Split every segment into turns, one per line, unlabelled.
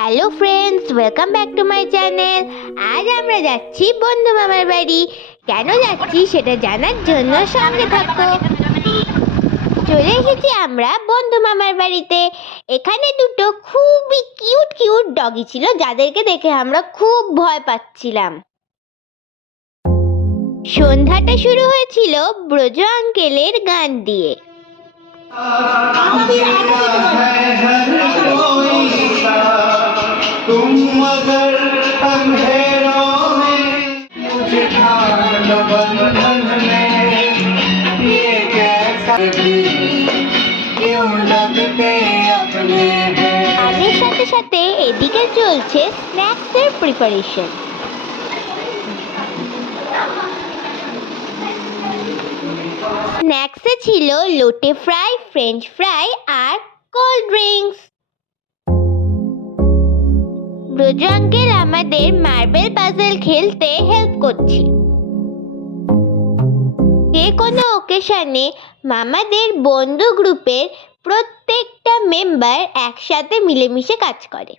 Hello friends welcome back to my channel আজ আমরা যাচ্ছি বন্ধু মামার বাড়ি। কেন যাচ্ছি সেটা জানার জন্য সঙ্গে থাকো। চলে এসেছি আমরা বন্ধু মামার বাড়িতে। এখানে দুটো খুবই কিউট কিউট ডগি ছিল, যাদেরকে দেখে আমরা খুব ভয় পাচ্ছিলাম। সন্ধ্যাটা শুরু হয়েছিল ব্রজ আঙ্কেলের গান দিয়ে।
में मुझे ढाल बंधन में ये कैसा भी क्यों लगते अपने हैं
আগের সাথে সাথে এদিকে চলছে স্ন্যাক্সের প্রিপারেশন স্ন্যাক্সে ছিল লোটে ফ্রাই ফ্রেঞ্চ ফ্রাই আর কোল্ড ড্রিঙ্কস ব্রজ আঙ্কেল আমাদের মার্বেল পাজেল খেলতে হেল্প করছিল যে কোনো ওকেশনে মামাদের বন্ধু গ্রুপের প্রত্যেকটা মেম্বার একসাথে মিলেমিশে কাজ করে।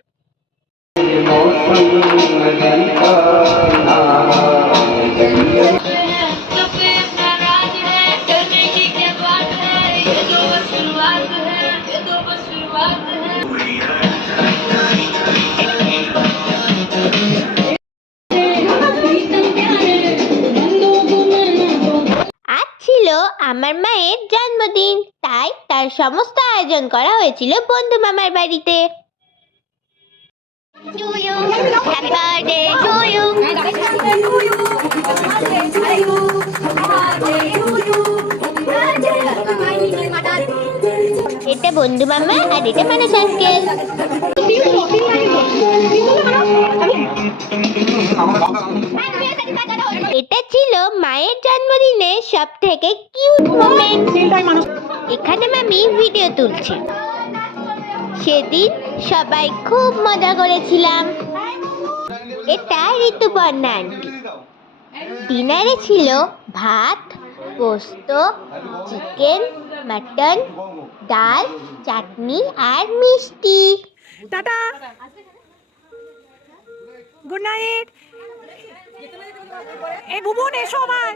আমার মায়ের জন্মদিন। তাই তার সমস্ত আয়োজন করা হয়েছিল বন্ধু মামার বাড়িতে. এটা বন্ধু মামা আর এটা আঙ্কেল। এটা ছিল মায়ের জন্মদিনে সব থেকে কিউট মোমেন্ট এখানে মামি ভিডিও তুলছে। সেদিন সবাই খুব মজা করেছিলাম। এটা ঋতুপর্ণা আন্টি। ডিনারে ছিল ভাত, পোস্ত, চিকেন, মাটন, ডাল, চাটনি আর মিষ্টি।
Ta ta. Good night. এই বুবুন এসো আমার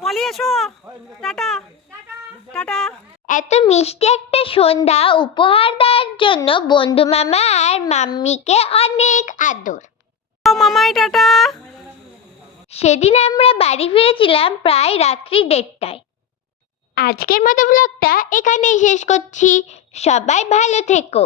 মলি এসো। Ta ta. Ta ta.
এত মিষ্টি একটা সন্ধ্যা উপহার দেওয়ার জন্য বন্ধু মামা আর মাম্মিকে অনেক আদর।
মামাই টাটা।
সেদিন আমরা বাড়ি ফিরেছিলাম প্রায় রাত্রি দেড়টায়। আজকের মতো ব্লগটা এখানেই শেষ করছি। সবাই ভালো থেকো।